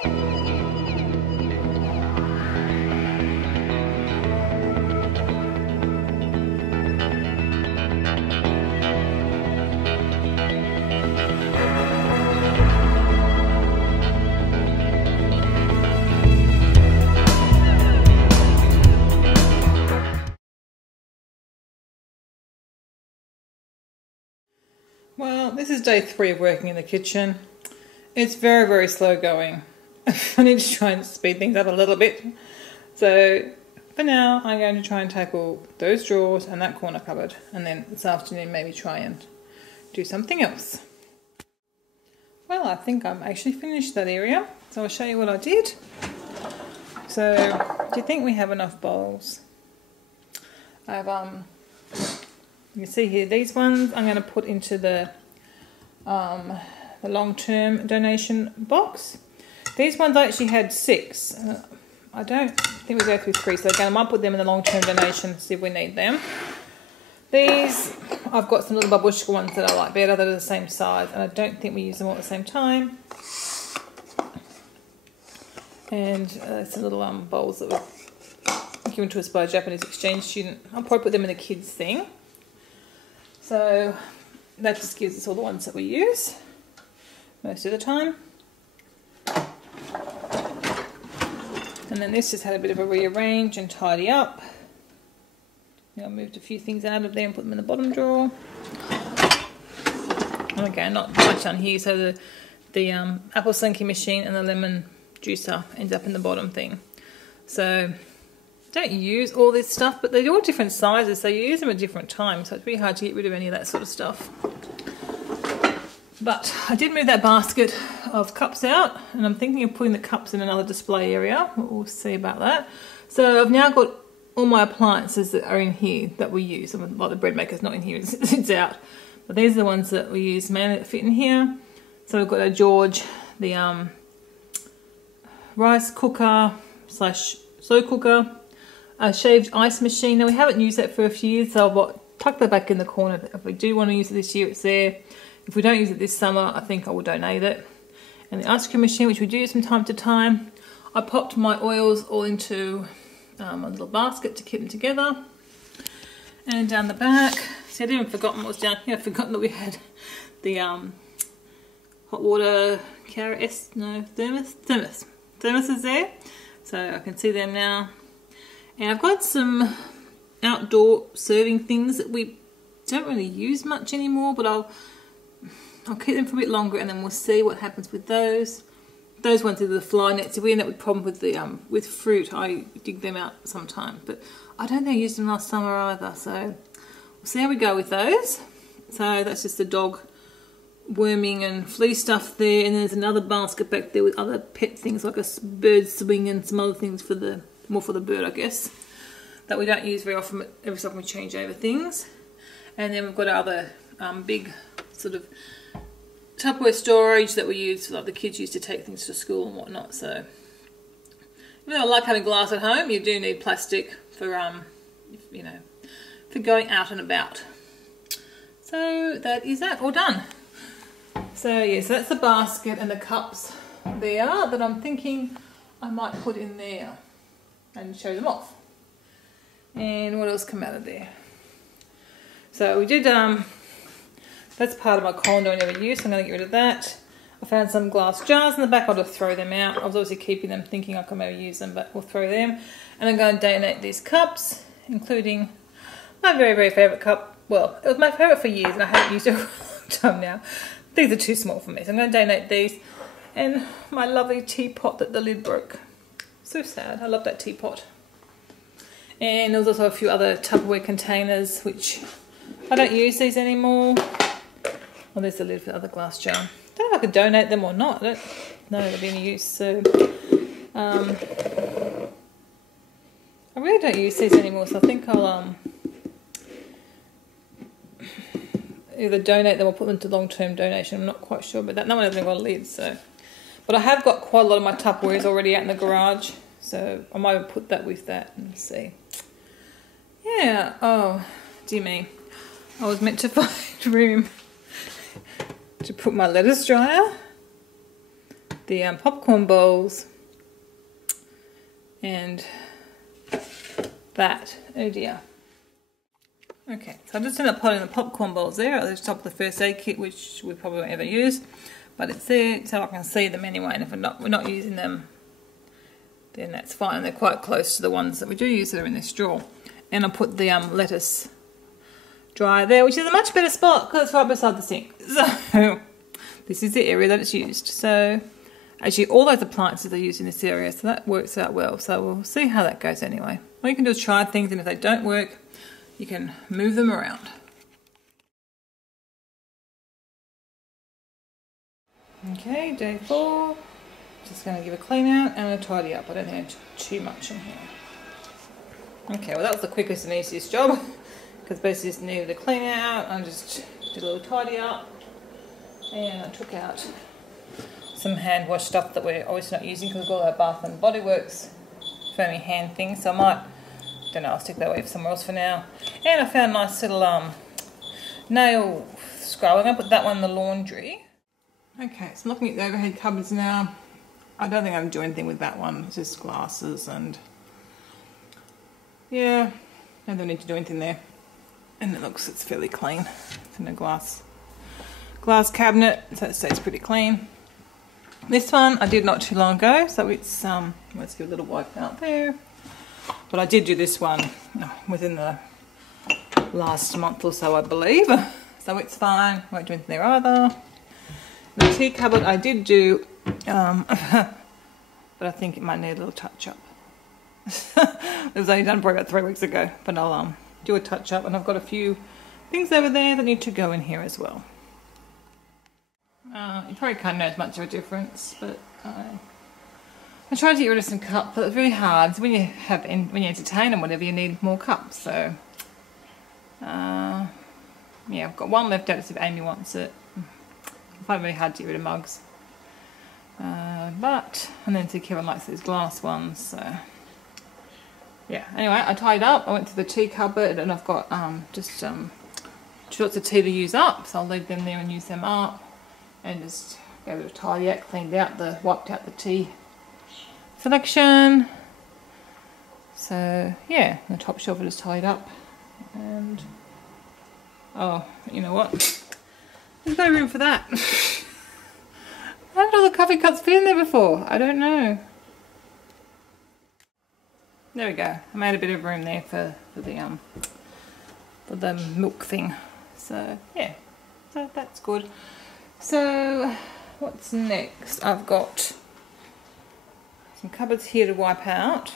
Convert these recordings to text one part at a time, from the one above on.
Well, this is day 3 of working in the kitchen. It's very, very slow going. I need to try and speed things up a little bit. So for now, I'm going to try and tackle those drawers and that corner cupboard. And then this afternoon, maybe try and do something else. Well, I think I'm actually finished that area. So I'll show you what I did. So, do you think we have enough bowls? I've you can see here, these ones I'm going to put into the long-term donation box. These ones I actually had 6. I don't think we go through 3, so again I might put them in the long-term donation, see if we need them. These, I've got some little babushka ones that I like better, that are the same size, and I don't think we use them all at the same time. And some little bowls that were given to us by a Japanese exchange student. I'll probably put them in the kids' thing. So that just gives us all the ones that we use most of the time. And then this just had a bit of a rearrange and tidy up. I moved a few things out of there and put them in the bottom drawer. And again, not much on here, so the apple slinky machine and the lemon juicer ends up in the bottom thing. So don't use all this stuff, but they're all different sizes, so you use them at different times, so it's really hard to get rid of any of that sort of stuff. But I did move that basket of cups out, and I'm thinking of putting the cups in another display area. We'll see about that. So I've now got all my appliances that are in here that we use. Like the bread maker's not in here, it's out. But these are the ones that we use mainly that fit in here. So we've got a George, the rice cooker / slow cooker, a shaved ice machine. Now we haven't used that for a few years, so I'll tuck that back in the corner. If we do want to use it this year, it's there. If we don't use it this summer, I think I will donate it. And the ice cream machine, which we do use from time to time, I popped my oils all into a little basket to keep them together. And down the back, see, I'd even forgotten what was down here. I'd forgotten that we had the hot water thermos is there. So I can see them now. And I've got some outdoor serving things that we don't really use much anymore, but I'll keep them for a bit longer, and then we'll see what happens with those. Those ones are the fly nets. If we end up with a problem with the with fruit, I dig them out sometimes. But I don't think I used them last summer either, so we'll see how we go with those. So that's just the dog worming and flea stuff there, and there's another basket back there with other pet things like a bird swing and some other things for the more for the bird, I guess, that we don't use very often, but every so often we change over things. And then we've got our other big sort of Tupperware storage that we use, like the kids used to take things to school and whatnot. So even though I like having glass at home, you do need plastic for you know, for going out and about. So that is that, all done. So yeah, so that's the basket and the cups there that I'm thinking I might put in there and show them off. And what else come out of there? So we did, that's part of my colander I never used, so I'm going to get rid of that. I found some glass jars in the back, I'll just throw them out. I was obviously keeping them thinking I could maybe use them, but we'll throw them. And I'm going to donate these cups, including my very, very favourite cup. Well, it was my favourite for years and I haven't used it for a long time now. These are too small for me, so I'm going to donate these. And my lovely teapot that the lid broke. So sad, I love that teapot. And there was also a few other Tupperware containers, which I don't use these anymore. Well, there's the lid for the other glass jar. I don't know if I could donate them or not. I don't know if they're being used, so I really don't use these anymore, so I think I'll either donate them or put them to long-term donation. I'm not quite sure about that. No one has got a lid, so. But I have got quite a lot of my Tupperwares already out in the garage, so I might put that with that and see. Yeah, oh, dear me. I was meant to find room to put my lettuce dryer. the popcorn bowls and that. Oh dear. Okay, so I just ended up putting the popcorn bowls there at the top of the first aid kit, which we probably won't ever use, but it's there so I can see them anyway, and if we're not using them, then that's fine. They're quite close to the ones that we do use that are in this drawer. And I'll put the lettuce dryer there, which is a much better spot because it's right beside the sink. So this is the area that it's used. So actually all those appliances are used in this area, so that works out well. So we'll see how that goes anyway. All you can do is try things, and if they don't work, you can move them around. Okay, day 4. Just going to give a clean out and a tidy up. I don't think I took too much in here. Okay, well that was the quickest and easiest job because basically just needed a clean out. I just did a little tidy up and I took out some hand wash stuff that we're obviously not using because we've got our Bath and Body Works foamy hand thing, so I might, don't know, I'll stick that away for somewhere else for now. And I found a nice little nail scrub. I'm going to put that one in the laundry. Okay, so I'm looking at the overhead cupboards now. I don't think I'm going to do anything with that one. It's just glasses and yeah, I don't need to do anything there. And it's fairly clean. It's in a glass cabinet, so it stays pretty clean. This one I did not too long ago, so it's let's give a little wipe out there. But I did do this one within the last month or so, I believe. So it's fine. Won't do anything there either. The tea cupboard I did do, but I think it might need a little touch up. It was only done probably about 3 weeks ago, but I'll do a touch up, and I've got a few things over there that need to go in here as well. You probably can't notice much of a difference, but I tried to get rid of some cups, but it's really hard. So when you entertain and whatever, you need more cups. So yeah, I've got one left out to see if Amy wants it. I find it really hard to get rid of mugs, and then see Kevin likes these glass ones. So yeah. Anyway, I tied up. I went to the tea cupboard, and I've got just 2 lots of tea to use up. So I'll leave them there and use them up. And just gave it a tidy out, wiped out the tea selection. So yeah, the top shelf is tied up. And oh, you know what? There's no room for that. How did all the coffee cups fit in there before? I don't know. There we go. I made a bit of room there for the milk thing. So yeah, so that's good. So what's next? I've got some cupboards here to wipe out.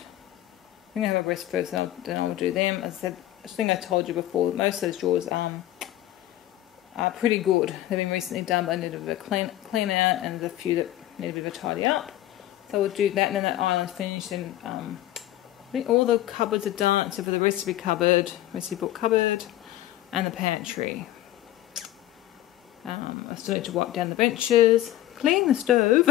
I'm going to have a rest first, and then I'll do them. As I said, I think I told you before, most of those drawers are pretty good. They've been recently done, but I need a bit of a clean out, and there's a few that need a bit of a tidy up. So we'll do that, and then that island's finished, and I think all the cupboards are done, except for the recipe book cupboard, and the pantry. I still need to wipe down the benches, clean the stove,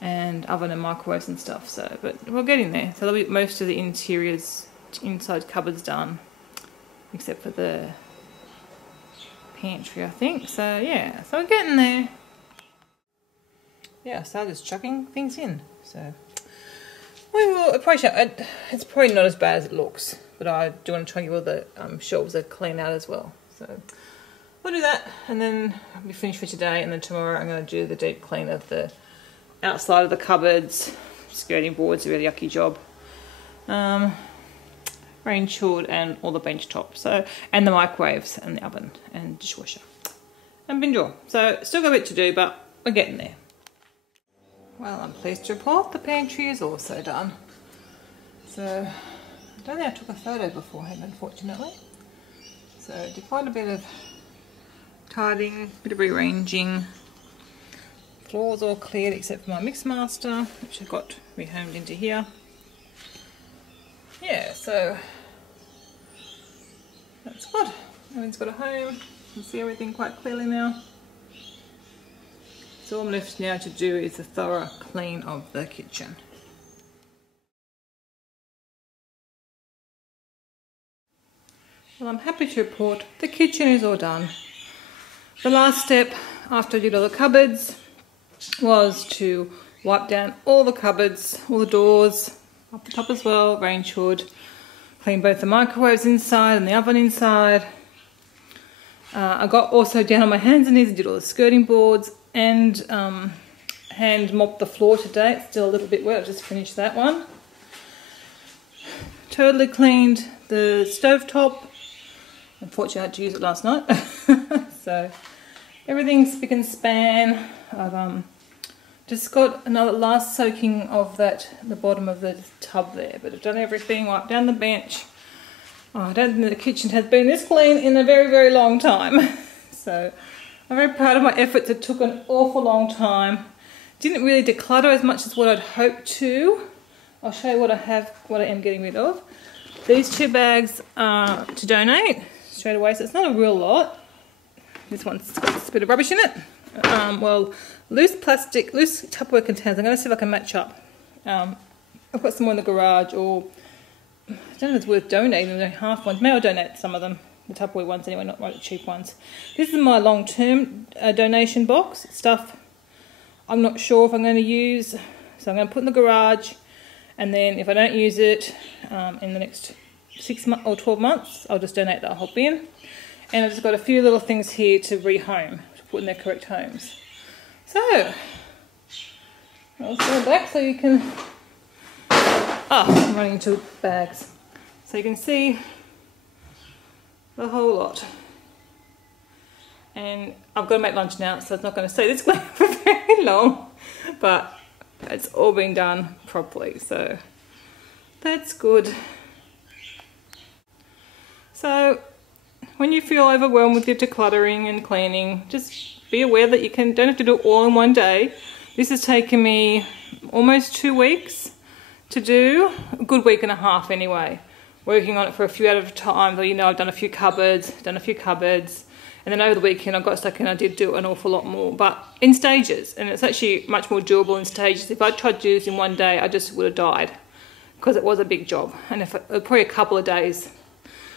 and oven and microwaves and stuff. So, but we're getting there. So that'll be most of the inside cupboards done, except for the pantry, I think. So yeah, so we're getting there. Yeah, so just chucking things in. So we will appreciate. It's probably not as bad as it looks, but I do want to try and get all the shelves are clean out as well. So we'll do that, and then I'll be finished for today, and then tomorrow I'm going to do the deep clean of the outside of the cupboards, skirting boards, a really yucky job, rain chilled, and all the bench tops, so, and the microwaves, and the oven, and dishwasher, and bin drawer. So still got a bit to do, but we're getting there. Well, I'm pleased to report the pantry is also done. So I don't think I took a photo beforehand, unfortunately. So I did quite a bit of tidying, a bit of rearranging. Floors all cleared except for my Mixmaster, which I got rehomed into here. Yeah, so that's good. Everyone's got a home. You can see everything quite clearly now. So all I'm left now to do is a thorough clean of the kitchen. Well, I'm happy to report the kitchen is all done. The last step after I did all the cupboards was to wipe down all the cupboards, all the doors, up the top as well, range hood, clean both the microwaves inside and the oven inside. I got also down on my hands and knees and did all the skirting boards and hand mopped the floor today. It's still a little bit wet, I just finished that one. Totally cleaned the stovetop. Unfortunately I had to use it last night. So everything's spick and span. I've just got another last soaking of the bottom of the tub there, but I've done everything, wiped down the bench. Oh, I don't think the kitchen has been this clean in a very, very long time. So I'm very proud of my efforts. It took an awful long time. Didn't really declutter as much as what I'd hoped to. I'll show you what I am getting rid of. These 2 bags are to donate straight away, so it's not a real lot. This one's got a bit of rubbish in it. Well, loose Tupperware containers. I'm going to see if I can match up. I've got some more in the garage, or I don't know if it's worth donating. They're half ones. Maybe I'll donate some of them. The Tupperware ones anyway, not the cheap ones. This is my long-term donation box. Stuff I'm not sure if I'm going to use, so I'm going to put in the garage, and then if I don't use it in the next 6 months or 12 months, I'll just donate that whole bin. And I've just got a few little things here to rehome, to put in their correct homes. So, I'll go back so you can... Oh, I'm running into bags. So you can see the whole lot. And I've got to make lunch now, so it's not going to stay this way for very long. But it's all been done properly, so that's good. So when you feel overwhelmed with your decluttering and cleaning, just be aware that you don't have to do it all in one day. This has taken me almost 2 weeks to do, a good week and a half anyway. Working on it for a few at a time, though, you know, I've done a few cupboards, and then over the weekend I got stuck and I did do an awful lot more, but in stages, and it's actually much more doable in stages. If I tried to do this in one day, I just would have died, because it was a big job, and if probably a couple of days,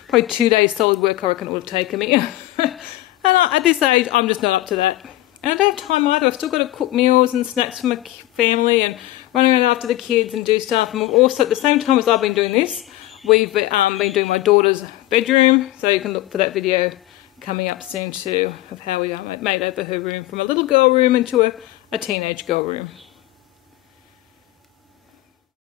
probably 2 days solid work I reckon it would have taken me. And at this age, I'm just not up to that. And I don't have time either. I've still got to cook meals and snacks for my family and run around after the kids and do stuff. And we've also, at the same time as I've been doing this, we've been doing my daughter's bedroom. So you can look for that video coming up soon too, of how we made over her room from a little girl room into a teenage girl room.